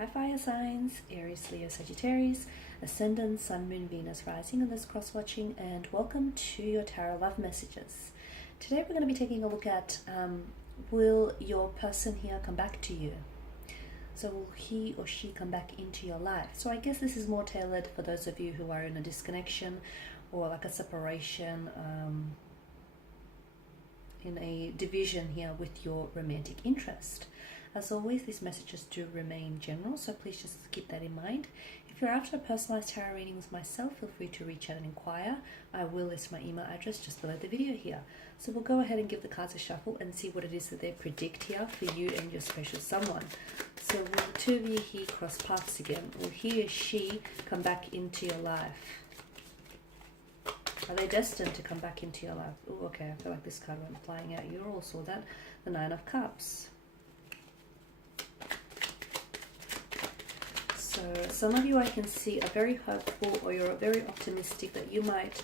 Hi fire signs, Aries, Leo, Sagittarius, Ascendant, Sun, Moon, Venus, Rising in this cross-watching, and welcome to your Tarot Love Messages. Today we're going to be taking a look at will your person here come back to you? So will he or she come back into your life? So I guess this is more tailored for those of you who are in a disconnection or like a separation, in a division here with your romantic interest. As always, these messages do remain general, so please just keep that in mind. If you're after a personalized tarot reading with myself, feel free to reach out and inquire. I will list my email address just below the video here. So we'll go ahead and give the cards a shuffle and see what it is that they predict here for you and your special someone. So will the two of you here cross paths again? Will he or she come back into your life? Are they destined to come back into your life? Oh, okay, I feel like this card went flying out. You all saw that. The Nine of Cups. So some of you I can see are very hopeful, or you're very optimistic that you might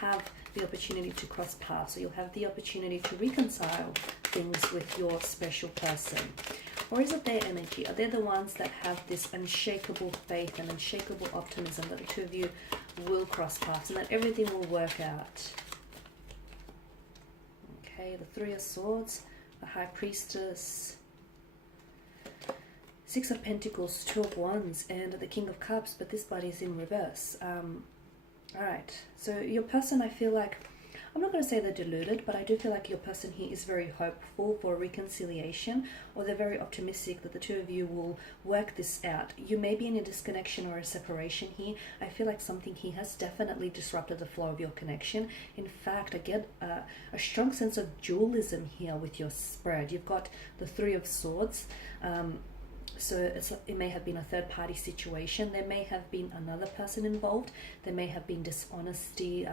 have the opportunity to cross paths, or you'll have the opportunity to reconcile things with your special person. Or is it their energy? Are they the ones that have this unshakable faith and unshakable optimism that the two of you will cross paths and that everything will work out? Okay, the Three of Swords, the High Priestess, Six of Pentacles, Two of Wands, and the King of Cups, but this body is in reverse. Alright, so your person, I feel like, I'm not going to say they're deluded, but I do feel like your person here is very hopeful for reconciliation, or they're very optimistic that the two of you will work this out. You may be in a disconnection or a separation here. I feel like something here has definitely disrupted the flow of your connection. In fact, I get a strong sense of dualism here with your spread. You've got the Three of Swords. So it may have been a third-party situation. There may have been another person involved. There may have been dishonesty,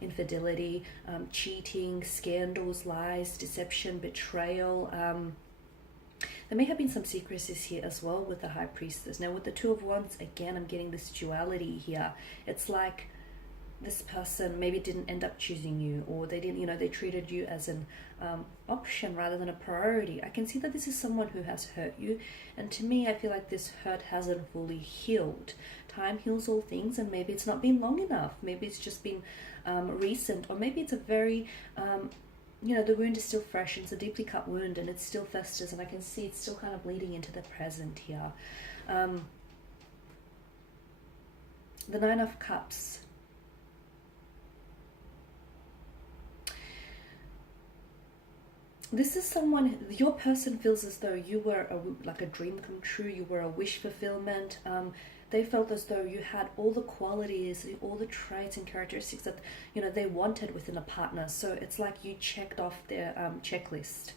infidelity, cheating, scandals, lies, deception, betrayal. There may have been some secrecies here as well with the High Priestess. Now with the Two of Wands, again, I'm getting this duality here. It's like this person maybe didn't end up choosing you, or they didn't, they treated you as an option rather than a priority. I can see that this is someone who has hurt you, and to me I feel like this hurt hasn't fully healed. Time heals all things, and maybe it's not been long enough. Maybe it's just been recent, or maybe it's a very the wound is still fresh, and it's a deeply cut wound and it still festers, and I can see it's still kind of bleeding into the present here. The Nine of Cups. This is someone, your person feels as though you were like a dream come true. You were a wish fulfillment. They felt as though you had all the qualities, all the traits and characteristics that they wanted within a partner. So it's like you checked off their checklist.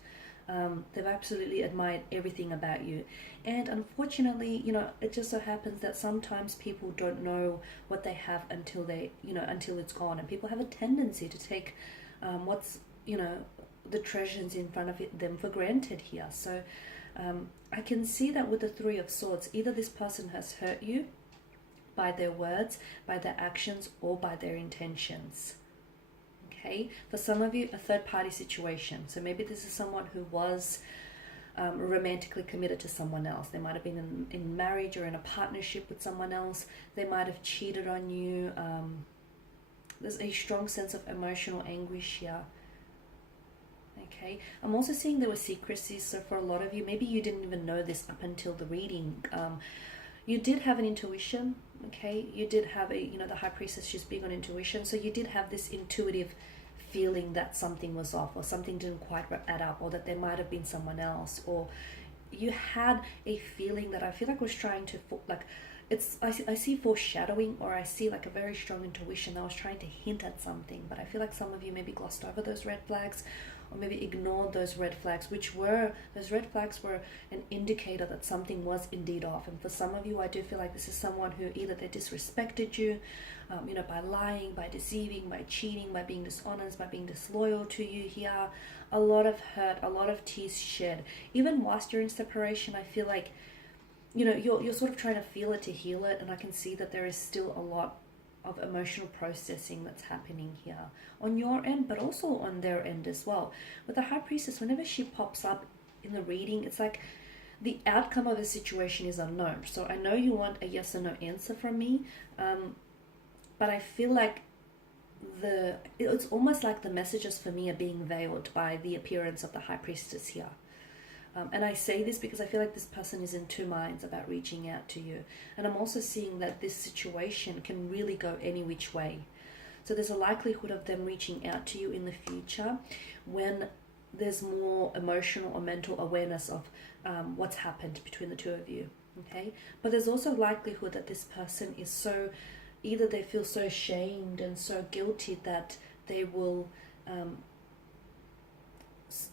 They've absolutely admired everything about you. And unfortunately, it just so happens that sometimes people don't know what they have until until it's gone. And people have a tendency to take what's the treasures in front of them for granted here. So I can see that with the Three of Swords, either this person has hurt you by their words, by their actions, or by their intentions. Okay, for some of you, a third-party situation. So maybe this is someone who was romantically committed to someone else. They might have been in marriage or in a partnership with someone else. They might have cheated on you. There's a strong sense of emotional anguish here. Okay, I'm also seeing there were secrecies. So for a lot of you, maybe you didn't even know this up until the reading. You did have an intuition. Okay, you did have the High Priestess, she's big on intuition. So you did have this intuitive feeling that something was off, or something didn't quite add up, or that there might have been someone else, or you had a feeling that I feel like was trying to I see foreshadowing, or I see like a very strong intuition that was trying to hint at something. But I feel like some of you maybe glossed over those red flags, or maybe ignored those red flags, those red flags were an indicator that something was indeed off. And for some of you, I do feel like this is someone who either they disrespected you, by lying, by deceiving, by cheating, by being dishonest, by being disloyal to you here. A lot of hurt, a lot of tears shed. Even whilst you're in separation, I feel like you're sort of trying to feel it to heal it, and I can see that there is still a lot of emotional processing that's happening here on your end, but also on their end as well. With the High Priestess, whenever she pops up in the reading, it's like the outcome of a situation is unknown. So I know you want a yes or no answer from me, but I feel like it's almost like the messages for me are being veiled by the appearance of the High Priestess here. And I say this because I feel like this person is in two minds about reaching out to you. And I'm also seeing that this situation can really go any which way. So there's a likelihood of them reaching out to you in the future when there's more emotional or mental awareness of what's happened between the two of you. Okay? But there's also likelihood that this person is so, either they feel so ashamed and so guilty that they will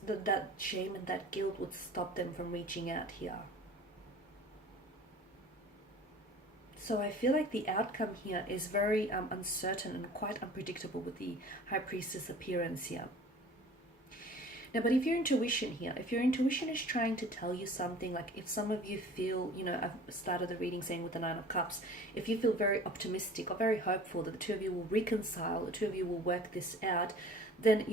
that shame and that guilt would stop them from reaching out here. So I feel like the outcome here is very uncertain and quite unpredictable with the High Priestess appearance here. Now, but if your intuition here, if your intuition is trying to tell you something, like if some of you feel, I've started the reading saying with the Nine of Cups, if you feel very optimistic or very hopeful that the two of you will reconcile, the two of you will work this out, then,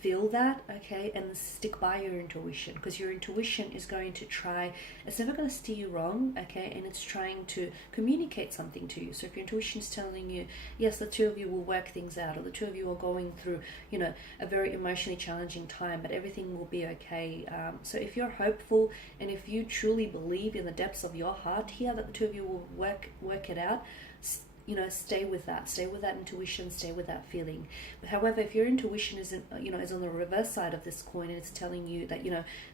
feel that, okay, and stick by your intuition, because your intuition is going to try, it's never going to steer you wrong, okay, and it's trying to communicate something to you. So if your intuition is telling you, yes, the two of you will work things out, or the two of you are going through, a very emotionally challenging time, but everything will be okay. So if you're hopeful, and if you truly believe in the depths of your heart here that the two of you will work it out, stay with that intuition, stay with that feeling. But however, if your intuition is on the reverse side of this coin, and it's telling you that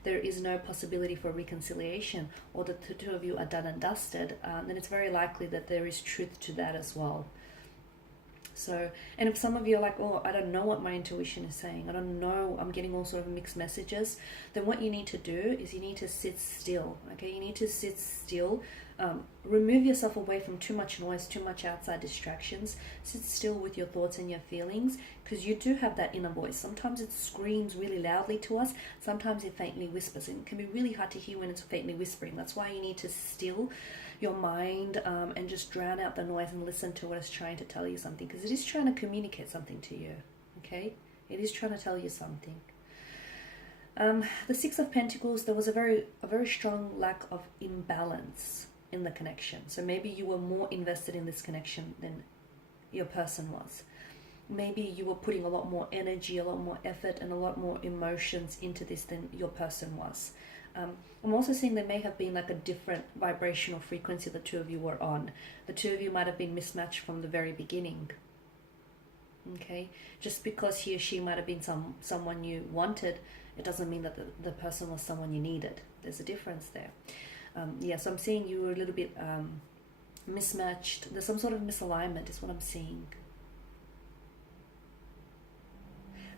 there is no possibility for reconciliation, or that the two of you are done and dusted, then it's very likely that there is truth to that as well. So, and if some of you are like, oh, I don't know what my intuition is saying, I don't know, I'm getting all sort of mixed messages, then what you need to do is you need to sit still, okay? You need to sit still, remove yourself away from too much noise, too much outside distractions, sit still with your thoughts and your feelings, because you do have that inner voice. Sometimes it screams really loudly to us, sometimes it faintly whispers, and it can be really hard to hear when it's faintly whispering. That's why you need to still your mind and just drown out the noise and listen to what it's trying to tell you something, because it is trying to communicate something to you, okay? It is trying to tell you something. The Six of Pentacles, there was a very strong lack of imbalance in the connection. So maybe you were more invested in this connection than your person was. Maybe you were putting a lot more energy, a lot more effort, and a lot more emotions into this than your person was. I'm also seeing there may have been like a different vibrational frequency the two of you were on. The two of you might have been mismatched from the very beginning. Okay? Just because he or she might have been someone you wanted, it doesn't mean that the person was someone you needed. There's a difference there. So I'm seeing you were a little bit mismatched. There's some sort of misalignment is what I'm seeing.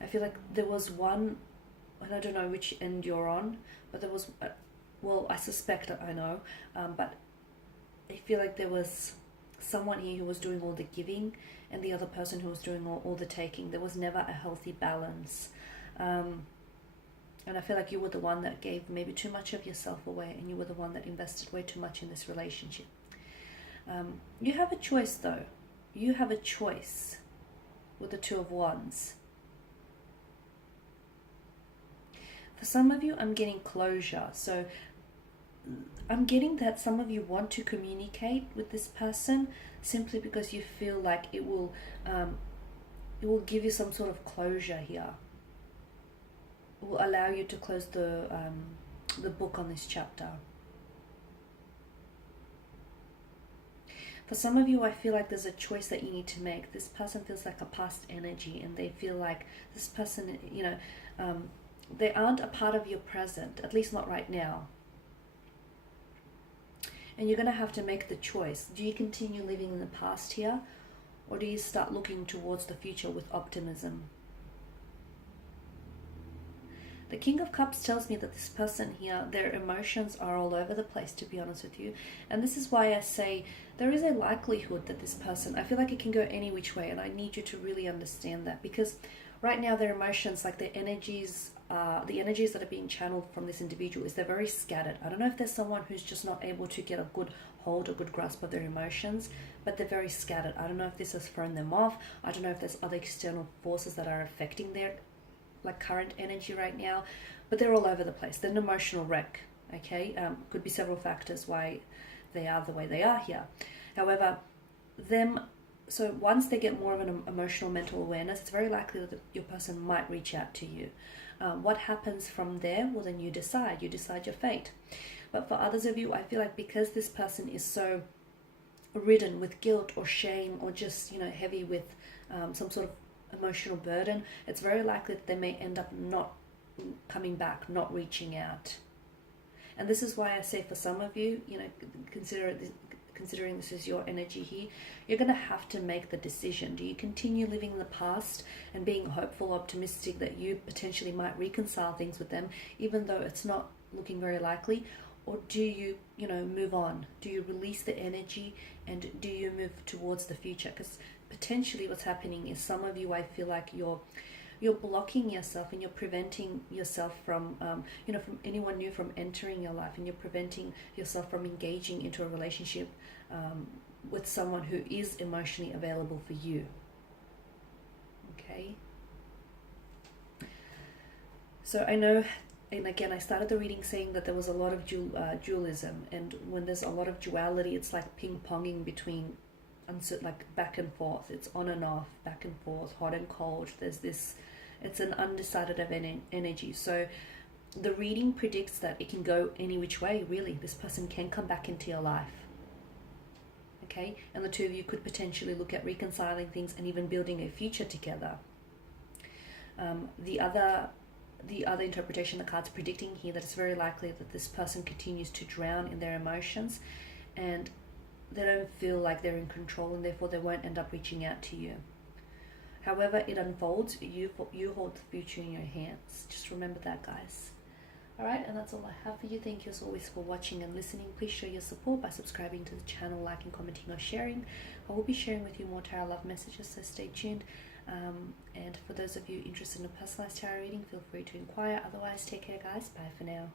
I feel like there was one, and I don't know which end you're on, but there was, I suspect I know, but I feel like there was someone here who was doing all the giving and the other person who was doing all the taking. There was never a healthy balance. And I feel like you were the one that gave maybe too much of yourself away, and you were the one that invested way too much in this relationship. You have a choice though. You have a choice with the Two of Wands. For some of you, I'm getting closure. So I'm getting that some of you want to communicate with this person simply because you feel like it will give you some sort of closure here. It will allow you to close the book on this chapter. For some of you, I feel like there's a choice that you need to make. This person feels like a past energy, and they feel like this person, they aren't a part of your present, at least not right now. And you're going to have to make the choice. Do you continue living in the past here, or do you start looking towards the future with optimism? The King of Cups tells me that this person here, their emotions are all over the place, to be honest with you. And this is why I say there is a likelihood that this person, I feel like it can go any which way, and I need you to really understand that, because right now their emotions, like their energies, the energies that are being channeled from this individual, is they're very scattered. I don't know if there's someone who's just not able to get a good hold, a good grasp of their emotions, but they're very scattered. I don't know if this has thrown them off. I don't know if there's other external forces that are affecting their current energy right now, but they're all over the place. They're an emotional wreck, Okay, could be several factors why they are the way they are here. However, them so once they get more of an emotional mental awareness, it's very likely that your person might reach out to you. What happens from there? Well, then you decide your fate. But for others of you, I feel like because this person is so ridden with guilt or shame, or just heavy with some sort of emotional burden, it's very likely that they may end up not coming back, not reaching out. And this is why I say, for some of you, considering this is your energy here, you're going to have to make the decision. Do you continue living in the past and being hopeful, optimistic that you potentially might reconcile things with them, even though it's not looking very likely? Or do you, move on? Do you release the energy, and do you move towards the future? Because potentially what's happening is, some of you, I feel like you're blocking yourself, and you're preventing yourself from, from anyone new from entering your life, and you're preventing yourself from engaging into a relationship with someone who is emotionally available for you. Okay. So I know, and again, I started the reading saying that there was a lot of dualism, and when there's a lot of duality, it's like ping-ponging between, like back and forth. It's on and off, back and forth, hot and cold. There's this, it's an undecided of energy. So the reading predicts that it can go any which way, really. This person can come back into your life. Okay, and the two of you could potentially look at reconciling things and even building a future together. The other interpretation the card's predicting here, that it's very likely that this person continues to drown in their emotions, and they don't feel like they're in control, and therefore they won't end up reaching out to you. However it unfolds, you hold the future in your hands. Just remember that, guys. Alright, and that's all I have for you. Thank you as always for watching and listening. Please show your support by subscribing to the channel, liking, commenting, or sharing. I will be sharing with you more tarot love messages, so stay tuned. And for those of you interested in a personalized tarot reading, feel free to inquire. Otherwise, take care, guys. Bye for now.